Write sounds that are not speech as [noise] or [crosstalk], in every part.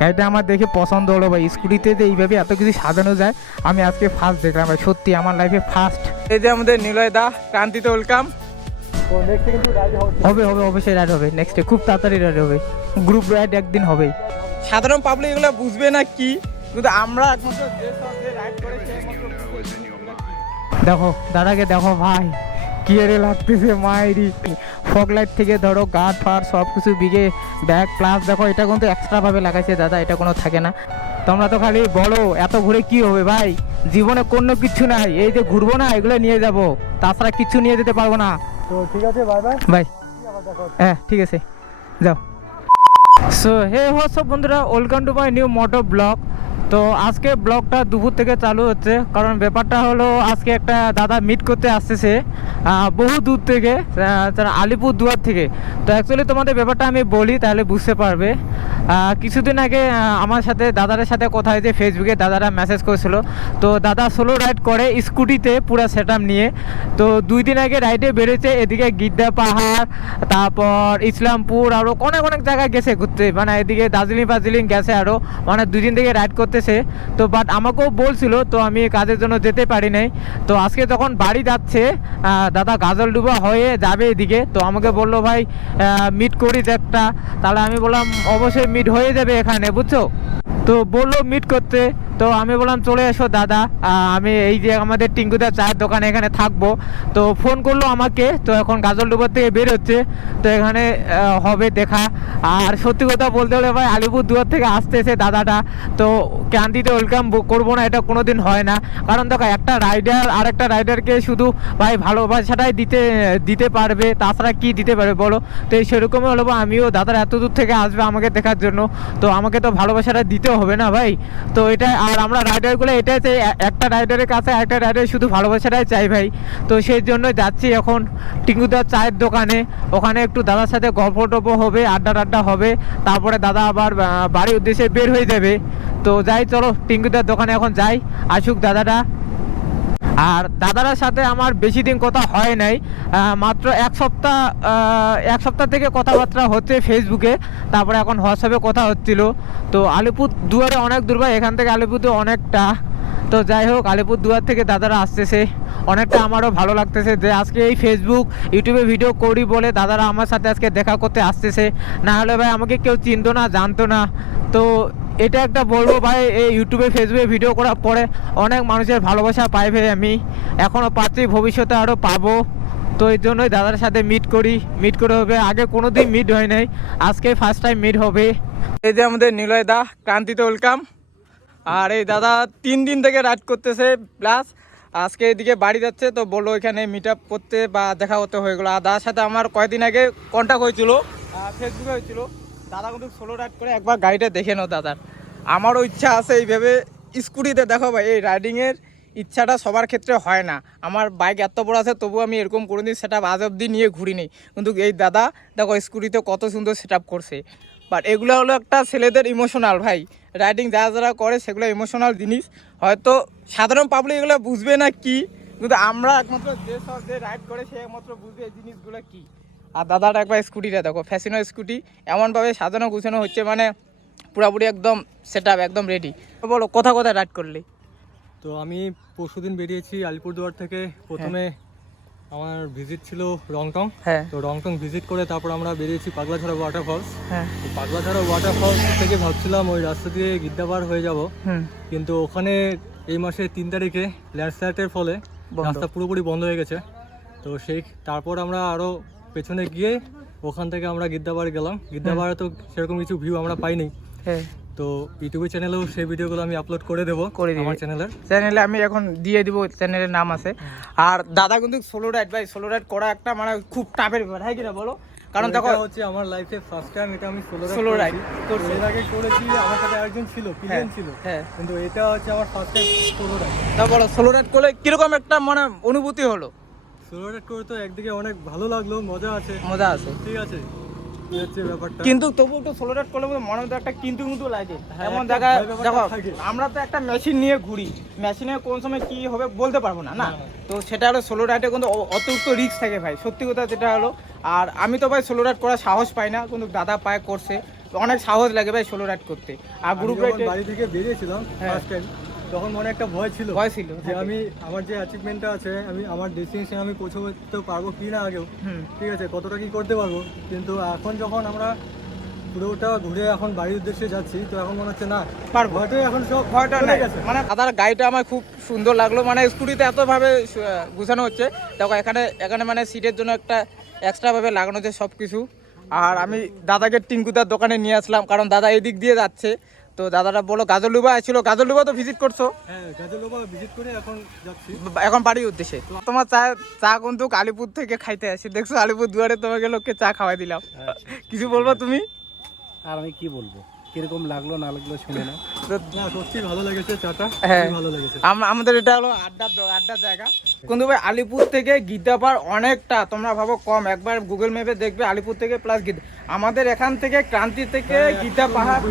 গাড়িটা আমার দেখে পছন্দ হলো ভাই। স্কুটিতে যে এইভাবে এত কিছু সাজানো যায় আমি আজকে ফার্স্ট দেখলাম ভাই। সত্যি আমার লাইফে ফার্স্ট এই যে আমাদের নিলয় দা ক্রান্তিতে ওয়েলকাম হবে। হবে অবশ্যই রাইড হবে। নেক্সটে খুব তাড়াতাড়ি রাইড হবে। গ্রুপ রাইড একদিন হবে সাধারণ পাবলিক এগুলো বুঝবে না কি? কিন্তু আমরা একমাত্র যে রাইড। দেখো দাদাকে দেখো ভাই। কি রে লাগতেছে মায়েরই ফগ লাইট থেকে ধরো গার্ড ফার সব কিছু বিগে ব্যাগ প্লাস দেখো এটা কিন্তু এক্সট্রা ভাবে লাগাইছে দাদা এটা কোনো থাকে না। তোমরা তো খালি বলো এত ঘুরে কি হবে ভাই? জীবনে কোনো কিছু নাই এই যে ঘুরবো না এগুলো নিয়ে যাব। তাছাড়া কিছু নিয়ে যেতে পারব না। তো ঠিক আছে বাই বাই বাই। হ্যাঁ ঠিক আছে। যাও। সো হে হো সব বন্ধুরা? Welcome to my new moto blog তো আজকে ব্লগটা দুপুর থেকে চালু হচ্ছে। কারণ ব্যাপারটা হলো, আজকে একটা দাদা মিট করতে আসতেছে বহু দূর থেকে আলিপুর দুয়ার থেকে। তো অ্যাকচুয়ালি তোমাদের ব্যাপারটা আমি বলি, তাহলে বুঝতে পারবে। কিছুদিন আগে আমার সাথে, দাদাদের সাথে কথা হয়েছে ফেসবুকে দাদারা মেসেজ করেছিল। তো দাদা সোলো রাইড করে স্কুটিতে পুরো সেট নিয়ে। তো দুই দিন আগে রাইডে বেরোচ্ছে, এদিকে গিদ্দা পাহাড়, তারপর ইসলামপুর আরও অনেক অনেক জায়গায় গেছে ঘুরতে। মানে এদিকে দার্জিলিং, ফার্জিলিং গেছে আরও মানে দুই দিন থেকে রাইড করতেছে তো বাট আমাকেও বলছিল, তো আমি কাজের জন্য যেতে পারি নাই। তো আজকে যখন বাড়ি যাচ্ছে দাদা গাজলডুবা হয়ে যাবে এদিকে। তো আমাকে বলল, ভাই মিট করি একটা। তাহলে আমি বললাম, অবশ্যই মিট হয়ে যাবে এখানে, বুঝছ? তো বলল মিট করতে। তো আমি বললাম, চলে এসো দাদা আমি এই যে আমাদের টিঙ্কুদার চায়ের দোকানে এখানে থাকব। তো ফোন করল আমাকে, তো এখন গাজলডুবার থেকে বের হচ্ছে তো এখানে হবে দেখা। আর সত্যি কথা বলতে হলে ভাই আলিপুর দুয়ার থেকে আসতেছে দাদাটা, তো ক্যান্টিতে ওয়েলকাম করব না, এটা কোনো দিন হয় না। কারণ দেখো, একটা রাইডার আর একটা রাইডারকে শুধু ভাই ভালোবাসাটাই দিতে দিতে পারবে, তাছাড়া কি দিতে পারবে বলো? তো সেরকমই হলো আমিও দাদার এত দূর থেকে আসবে আমাকে দেখার জন্য। তো আমাকে তো ভালোবাসাটা দিতে হবে না ভাই? তো এটা আর আমরা রাইডারগুলো এটাই চাই একটা রাইডারের কাছে একটা রাইডার শুধু ভালোবাসাটাই চাই ভাই। তো সেই জন্য যাচ্ছি এখন টিঙ্কুদার চায়ের দোকানে। ওখানে একটু দাদার সাথে গল্প টল্প হবে, আড্ডা টাড্ডা হবে। তারপরে দাদা আবার বাড়ির উদ্দেশ্যে বের হয়ে যাবে। তো যাই, চলো টিঙ্কুদার দোকানে এখন যাই। আসুক দাদাটা। আর দাদার সাথে আমার বেশি দিন কথা হয় নাই মাত্র এক সপ্তাহ এক সপ্তাহ থেকে কথাবার্তা হচ্ছে ফেসবুকে, তারপরে এখন হোয়াটসঅ্যাপে কথা হচ্ছিল। তো আলিপুর দুয়ারে অনেক দূর ভাই, এখান থেকে আলিপুর দুয়ার অনেকটা। তো যাই হোক আলিপুর দুয়ার থেকে দাদারা আসতেছে, অনেকটা আমারও ভালো লাগতেছে যে আজকে এই ফেসবুক, ইউটিউবে ভিডিও করি বলে দাদারা আমার সাথে আজকে দেখা করতে আসতেছে। না হলে ভাই আমাকে কেউ চিনতো না, জানতো না। তো এটা একটা বলব ভাই, এই ইউটিউবে ফেসবুকে ভিডিও করার পরে অনেক মানুষের ভালোবাসা পাই ভাই আমি। এখনও পাচ্ছি, ভবিষ্যতে আরও পাবো। তো এই জন্যই দাদার সাথে মিট করি মিট করে হবে। আগে কোনো দিন মিট হয় নাই, আজকে ফার্স্ট টাইম মিট হবে। এই যে আমাদের নিলয় দা, ক্রান্তিতে ওয়েলকাম আর এই দাদা তিন দিন থেকে রাইড করতেছে প্লাস আজকে এদিকে বাড়ি যাচ্ছে, তো বলল এখানে মিট আপ করতে বা দেখা করতে হয়ে গেলো। আর দাদার সাথে আমার কয়েকদিন আগে কন্ট্যাক্ট হয়েছিল ফেসবুকে হয়েছিল। দাদা কিন্তু সোলো রাইড করে একবার গাড়িটা দেখে নাও দাদার আমারও ইচ্ছা আছে এইভাবে স্কুটিতে দেখো ভাই, এই রাইডিংয়ের ইচ্ছাটা সবার ক্ষেত্রে হয় না। আমার বাইক এত বড় আছে তবু আমি এরকম করে দিই সেটা আজ অব্দি নিয়ে ঘুরি নেই কিন্তু এই দাদা, দেখো স্কুটিতে কত সুন্দর সেট করছে। বাট এগুলো হলো একটা ছেলেদের ইমোশনাল ভাই। রাইডিং যারা যারা করে, সেগুলো ইমোশনাল জিনিস। হয়তো সাধারণ পাবলিক এগুলো বুঝবে না কি, কিন্তু আমরা একমাত্র যে সব যে রাইড করে, সে একমাত্র বুঝবে এই জিনিসগুলো কি। আর দাদাটা একবার স্কুটিটা দেখো ফ্যাশনো স্কুটি এমনভাবে সাজানো গুছানো হচ্ছে মানে পুরোপুরি একদম সেট একদম রেডি বলো কোথা কোথায় রাইড করলি? তো আমি পরশুদিন বেরিয়েছি আলিপুরদুয়ার থেকে। প্রথমে আমার ভিজিট ছিল রংটং। হ্যাঁ। তো রংটং ভিজিট করে তারপর আমরা বেরিয়েছি পাগলাঝাড়া ওয়াটারফলস হ্যাঁ। পাগলাঝাড়া ওয়াটারফলস থেকে ভাবছিলাম ওই রাস্তা দিয়ে গিদ্দাবার হয়ে যাব। কিন্তু ওখানে এই মাসের তিন তারিখে ল্যান্ডস্লাইডের ফলে রাস্তা পুরোপুরি বন্ধ হয়ে গেছে। তো সেই তারপর আমরা আরও পেছনে গিয়ে ওখান থেকে আমরা গিদ্দাবার গেলাম। গিদ্দাবারে তো সেরকম কিছু ভিউ আমরা পাইনি। হ্যাঁ। তো ইউটিউবে চ্যানেলেও সেই ভিডিওগুলো আমি আপলোড করে দেবো করে দিবি। আমার চ্যানেলের চ্যানেলে আমি এখন দিয়ে দিব চ্যানেলের নাম আছে। আর দাদা কিন্তু সোলো রাইড ভাই সোলো রাইড করা একটা মানে খুব টাফের ব্যাপার হ্যাঁ কিনা বলো? কারণ দেখো হচ্ছে আমার লাইফে ফার্স্ট টাইম এটা আমি সোলো Solo ride করছি। এর আগে করেছি আমার সাথে আরেকজন ছিল পিলিয়ন ছিল। হ্যাঁ। কিন্তু এটা হচ্ছে আমার ফার্স্ট টাইম সোলো রাইড তা বলো সোলো রাইড করলে কীরকম একটা মানে অনুভূতি হলো? সোলো করে তো একদিকে অনেক ভালো লাগল মজা আছে। মজা আছে। ঠিক আছে। এই হচ্ছে ব্যাপারটা। কিন্তু তবু একটু সোলো রাইড করলে মনে মধ্যে একটা কিন্তু কিন্তু লাগে। হ্যাঁ, এমন জায়গায় দেখো আমরা তো একটা মেশিন নিয়ে ঘুরি। মেশিনে কোন সময় কি হবে বলতে পারব না না? না। তো সেটা হলো সোলো রাইডে কিন্তু অতিরিক্ত রিস্ক থাকে ভাই। সত্যি কথা যেটা হলো আর আমি তো ভাই সোলো রাইড করার সাহস পাই না কিন্তু দাদা পায় করছে। অনেক সাহস লাগে ভাই সোলো রাইড করতে। আর গ্রুপ রাইডে বাড়ি থেকে বেরিয়েছিলাম হ্যাঁ। ফার্স্ট টাইম তখন মনে একটা ভয় ছিল ভয় ছিল যে আমি আমার যে অ্যাচিভমেন্টটা আছে আমি আমার ডেস্টিনেশন আমি পৌঁছতে পারব কি না আগেও ঠিক আছে কতটা কি করতে পারব? কিন্তু এখন যখন আমরা পুরোটা ঘুরে এখন বাড়ির উদ্দেশ্যে যাচ্ছি তো এখন মনে হচ্ছে না পারব। ভয়টাই এখন সব ভয়টা নাই। মানে দাদার গাড়িটা আমার খুব সুন্দর লাগল মানে স্কুটিতে এতভাবে গুছানো হচ্ছে। দেখো এখানে এখানে মানে সিটের জন্য একটা এক্সট্রা ভাবে লাগানো হচ্ছে সব কিছু আর আমি দাদাকে টিঙ্কুদার দোকানে নিয়ে আসলাম কারণ দাদা এদিক দিয়ে যাচ্ছে। তো দাদাটা বলো গাজলডুবা ছিল গাজলডুবা তো ভিজিট করছ? হ্যাঁ গাজলডোবা ভিজিট করে এখন এখন বাড়ির উদ্দেশ্যে। তোমার চা চা কিন্তু আলিপুর থেকে খাইতে আসি। দেখছ আলিপুর দুয়ারে তোমাকে লোককে চা খাওয়াই দিলাম। কিছু বলব তুমি? আর আমি কি বলব? কীরকম লাগল না লাগল শুনে না সত্যি ভালো লেগেছে চাটা। হ্যাঁ। ভালো লেগেছে। আমাদের এটা হলো আড্ডার দ- আড্ডার জায়গা। কিন্তু ভাই আলিপুর থেকে গীতাপাড় অনেকটা তোমরা ভাবো কম একবার গুগল ম্যাপে দেখবে আলিপুর থেকে প্লাস গীতা। আমাদের এখান থেকে ক্রান্তি থেকে গীতা পাহাড়।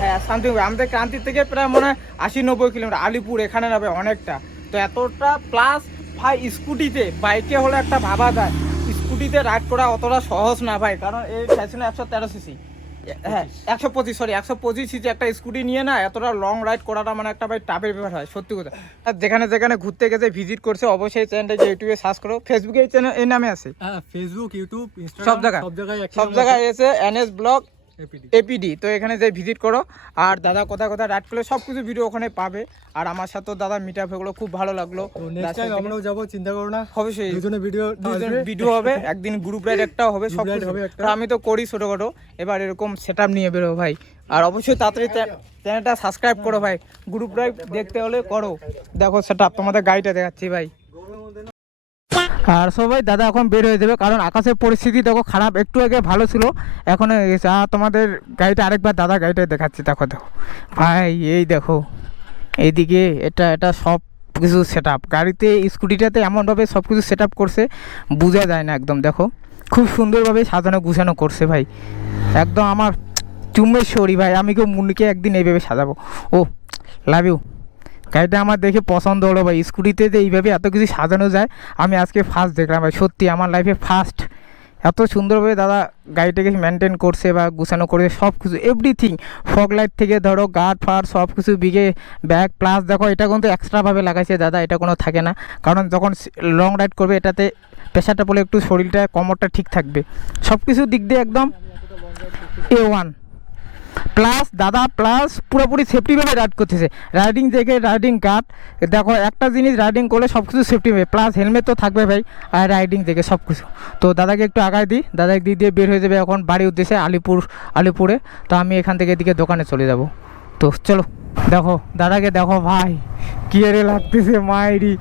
হ্যাঁ শান্তি আমাদের ক্রান্তি থেকে প্রায় মনে হয় আশি নব্বই কিলোমিটার। আলিপুর এখানে নাবে অনেকটা। তো এতটা প্লাস ভাই স্কুটিতে বাইকে হলে একটা ভাবা যায়। স্কুটিতে রাইড করা অতটা সহজ না ভাই কারণ এই ফ্যাশন একশো তেরো সিসি হ্যাঁ একশো পঁচিশ সরি একশো পঁচিশ সিসি একটা স্কুটি নিয়ে না এতটা লং রাইড করাটা মানে একটা ভাই টাপের ব্যাপার হয় সত্যি কথা। আর যেখানে যেখানে ঘুরতে গেছে ভিজিট করছে অবশ্যই চ্যানেলটাকে ইউটিউবে সার্চ করো ফেসবুকে এই চ্যানেল এই নামে আছে। হ্যাঁ ফেসবুক ইউটিউব সব জায়গায়। সব জায়গায় সব জায়গায় এসে এনএস ব্লগ এপিডি। তো এখানে যে ভিজিট করো। আর দাদা কোথায় কোথায় রাইড করলে সব কিছু ভিডিও ওখানে পাবে। আর আমার সাথেও দাদা মিট আপ এগুলো খুব ভালো লাগল। আমরাও যাব চিন্তা করো না। অবশ্যই। দুজনে ভিডিও ভিডিও হবে একদিন গ্রুপ রাইড একটাও হবে সব আমি তো করি ছোটখাটো। এবার এরকম সেট নিয়ে বেরো ভাই। আর অবশ্যই তাড়াতাড়ি চ্যানেলটা সাবস্ক্রাইব করো ভাই। গ্রুপ রাইড দেখতে হলে করো। দেখো সেট তোমাদের গাড়িটা দেখাচ্ছি ভাই। আর সবাই, দাদা এখন বের হয়ে যাবে, কারণ আকাশের পরিস্থিতি দেখো খারাপ, একটু আগে ভালো ছিল। এখন তোমাদের গাড়িটা আরেকবার দাদা গাড়িটা দেখাচ্ছি, দেখো দেখো। ভাই, এই দেখো, এইদিকে এটা এটা সব কিছু সেট আপ গাড়িতে, স্কুটিটাতে এমনভাবে সব কিছু সেট আপ করছে, বোঝা যায় না একদম, দেখো। খুব সুন্দরভাবে সাজানো, গুছানো করছে ভাই। একদম আমার চুম্বেশ্বরী ভাই, আমি কেউ মুন্নিকে একদিন এইভাবে সাজাবো। ও লাভ ইউ গাড়িটা আমার দেখে পছন্দ হলো ভাই। স্কুটিতে যে এইভাবে এত কিছু সাজানো যায়, আমি আজকে ফার্স্ট দেখলাম ভাই। সত্যি আমার লাইফে ফার্স্ট এত সুন্দরভাবে দাদা গাড়িটাকে মেনটেন করছে বা গুছানো করে সব কিছু এভরিথিং ফগ লাইট থেকে ধরো গার্ড ফার সব কিছু বিগে ব্যাগ প্লাস দেখো, এটা কিন্তু এক্সট্রাভাবে লাগাইছে দাদা, এটা কোনো থাকে না। কারণ যখন লং রাইড করবে, এটাতে প্রেশারটা পড়লে একটু শরীরটা, কমরটা ঠিক থাকবে। সব কিছুর দিক দিয়ে একদম এ ওয়ান প্লাস দাদা প্লাস পুরোপুরি সেফটিভাবে রাইড করতেছে। রাইডিং দেখে রাইডিং কাট দেখো, একটা জিনিস রাইডিং করলে সব কিছু সেফটি হবে প্লাস হেলমেট তো থাকবে ভাই, আর রাইডিং দেখে সব কিছু তো দাদাকে একটু আগায় দিই। দাদা দিক দিয়ে বের হয়ে যাবে এখন বাড়ির উদ্দেশ্যে আলিপুর, আলিপুরে। তো আমি এখান থেকে এদিকে দোকানে চলে যাব। তো চলো, দেখো, দাদাকে দেখো ভাই, কি রে লাগতেছে মায়েরি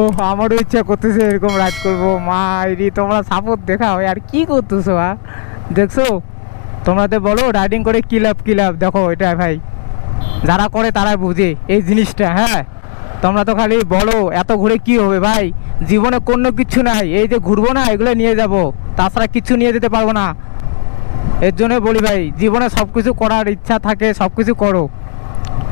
ও আমারও ইচ্ছা করতেছে এরকম রাইড করব। মায়েরি তোমরা সাপোর্ট দেখাও। আর কি করতেছো হ্যাঁ দেখছ? তোমরা তো বলো রাইডিং করে কি লাভ কি লাভ? দেখো এটা ভাই। যারা করে তারাই বুঝে এই জিনিসটা হ্যাঁ? তোমরা তো খালি বলো, এত ঘুরে কি হবে ভাই? জীবনে কোনো কিছু নাই, এই যে ঘুরবো না, এগুলো নিয়ে যাব। তাছাড়া কিছু নিয়ে যেতে পারব না। এর জন্য বলি ভাই, জীবনে সব কিছু করার ইচ্ছা থাকে সব কিছু করো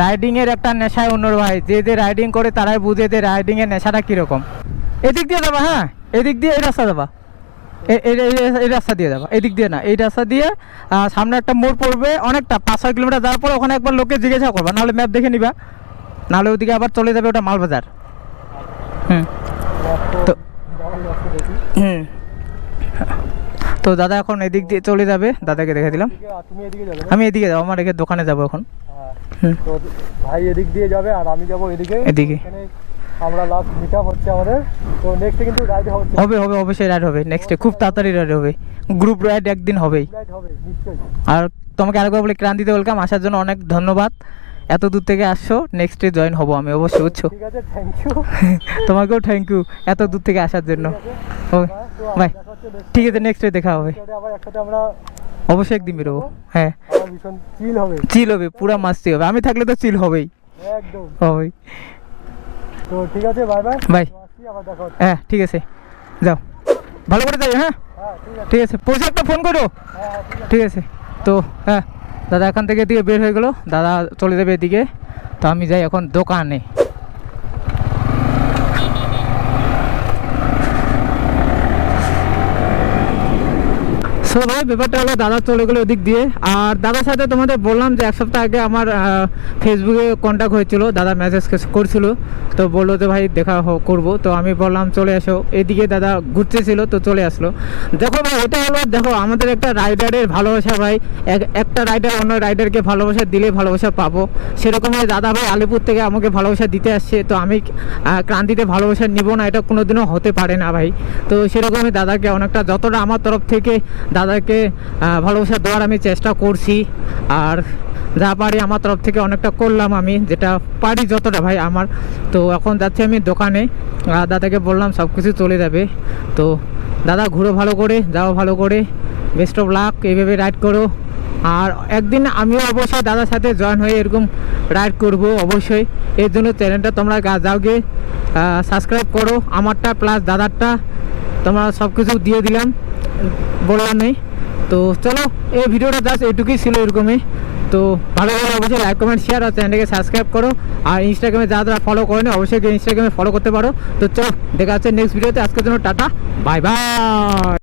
রাইডিংয়ের একটা নেশায় অন্য ভাই, যে যে রাইডিং করে তারাই বুঝে যে রাইডিংয়ের নেশাটা কীরকম। এদিক দিয়ে যাবা হ্যাঁ? এদিক দিয়ে এই রাস্তা যাবা। এই রাস্তা দিয়ে যাবা এদিক দিয়ে না এই রাস্তা দিয়ে সামনে একটা মোড় পড়বে অনেকটা পাঁচ ছয় কিলোমিটার যাওয়ার পরে ওখানে একবার লোকে জিজ্ঞাসা করবা নাহলে ম্যাপ দেখে নিবা নাহলে ওদিকে আবার চলে যাবে ওটা মালবাজার। হুম। তো হুম। তো দাদা এখন এদিক দিয়ে চলে যাবে দাদাকে দেখে দিলাম? আমি এদিকে যাব আমার এদিকে দোকানে যাব এখন। হ্যাঁ। তো ভাই এদিক দিয়ে যাবে আর আমি যাব এদিকে। এদিকে। আমরা লাস্ট মিট আপ হচ্ছে আমাদের। তো নেক্সটে কিন্তু রাইড হচ্ছে। হবে হবে অবশ্যই রাইড হবে। নেক্সটে খুব তাড়াতাড়ি রাইড হবে। গ্রুপ রাইড একদিন হবেই। হবে আর তোমাকে আরেকবার বলি ক্রান্তিতে ওয়েলকাম আসার জন্য অনেক ধন্যবাদ। এত দূর থেকে আসছো নেক্সটে জয়েন হব আমি অবশ্যই বুঝছ? ঠিক আছে থ্যাংক ইউ [laughs] তোমাকেও থ্যাংক ইউ এত দূর থেকে আসার জন্য। বাই ঠিক আছে নেক্সটে দেখা হবে। অবশ্যই একদিন বেরোবো। হ্যাঁ। চিল হবে। চিল হবে পুরা মাস্তি হবে। আমি থাকলে তো চিল হবেই। একদম। হবেই তো ঠিক আছে বাই বাই বাই আবার দেখা হ্যাঁ ঠিক আছে। যাও। ভালো করে যাই হ্যাঁ? হ্যাঁ ঠিক আছে। পৌঁছে একটা ফোন করো। হ্যাঁ হ্যাঁ, ঠিক আছে। ঠিক আছে। তো হ্যাঁ দাদা এখান থেকে এদিকে বের হয়ে গেলো। দাদা চলে যাবে এদিকে। তো আমি যাই এখন দোকানে। সো ভাই, ব্যাপারটা হলো, দাদা চলে গেলো ওদিক দিয়ে। আর দাদার সাথে তোমাদের বললাম যে এক সপ্তাহ আগে আমার ফেসবুকে কন্ট্যাক্ট হয়েছিল, দাদা মেসেজ করছিল। তো বলল যে, ভাই, দেখা করব। তো আমি বললাম, চলে আসো। এদিকে দাদা ঘুরতেছিল, তো চলে আসলো। দেখো, ভাই, এটা হলো, দেখো, আমাদের একটা রাইডারের ভালোবাসা, ভাই। এক- একটা রাইডার অন্য রাইডারকে ভালোবাসা দিলে ভালোবাসা পাবো। সেরকমই দাদা, ভাই, আলিপুর থেকে আমাকে ভালোবাসা দিতে আসছে। তো আমি ক্রান্তিতে ভালোবাসা নিব না, এটা কোনোদিনও হতে পারে না, ভাই। তো সেরকমই দাদাকে অনেকটা, যতটা আমার তরফ থেকে দাদাকে ভালোবাসা দেওয়ার আমি চেষ্টা করছি। আর যা পারি আমার তরফ থেকে অনেকটা করলাম আমি, যেটা পারি যতটা ভাই আমার। তো এখন যাচ্ছি আমি দোকানে দাদাকে বললাম সব কিছু চলে যাবে। তো দাদা ঘুরো ভালো করে, যাও ভালো করে বেস্ট অফ লাক এইভাবে রাইড করো। আর একদিন আমিও অবশ্যই দাদার সাথে জয়েন হয়ে এরকম রাইড করব, অবশ্যই। এর জন্য চ্যানেলটা তোমরা যাও গিয়ে সাবস্ক্রাইব করো, আমারটা প্লাস দাদারটা। তোমরা সব কিছু দিয়ে দিলাম, বললাম নেই। তো চলো, এই ভিডিওটা জাস্ট এটুকুই ছিল এরকমই। তো ভালো ভালো অবশ্যই লাইক কমেন্ট শেয়ার আর চ্যানেলটাকে সাবস্ক্রাইব করো। আর ইনস্টাগ্রামে যা যারা ফলো করেনি, অবশ্যই ইনস্টাগ্রামে ফলো করতে পারো। তো চলো, দেখা যাচ্ছে নেক্সট ভিডিওতে আজকের জন্য টাটা বাই বাই